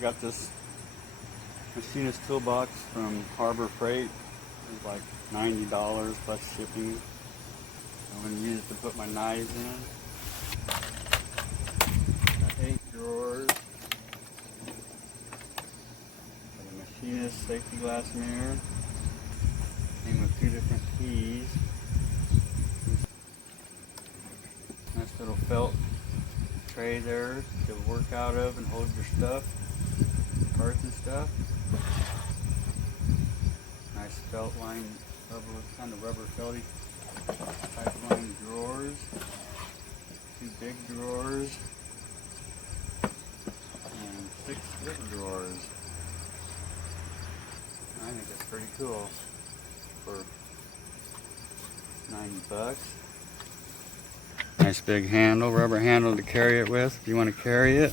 Got this Machinest toolbox from Harbor Freight. It was like $90 plus shipping. I'm going to use it to put my knives in. Got 8 drawers. Got a Machinest safety glass mirror. Came with 2 different keys. Nice little felt tray there to work out of and hold your stuff, cards and stuff. Nice felt line, kind of rubber felty type line drawers. 2 big drawers and 6 little drawers. I think that's pretty cool for $90. Nice big handle, rubber handle to carry it with if you want to carry it.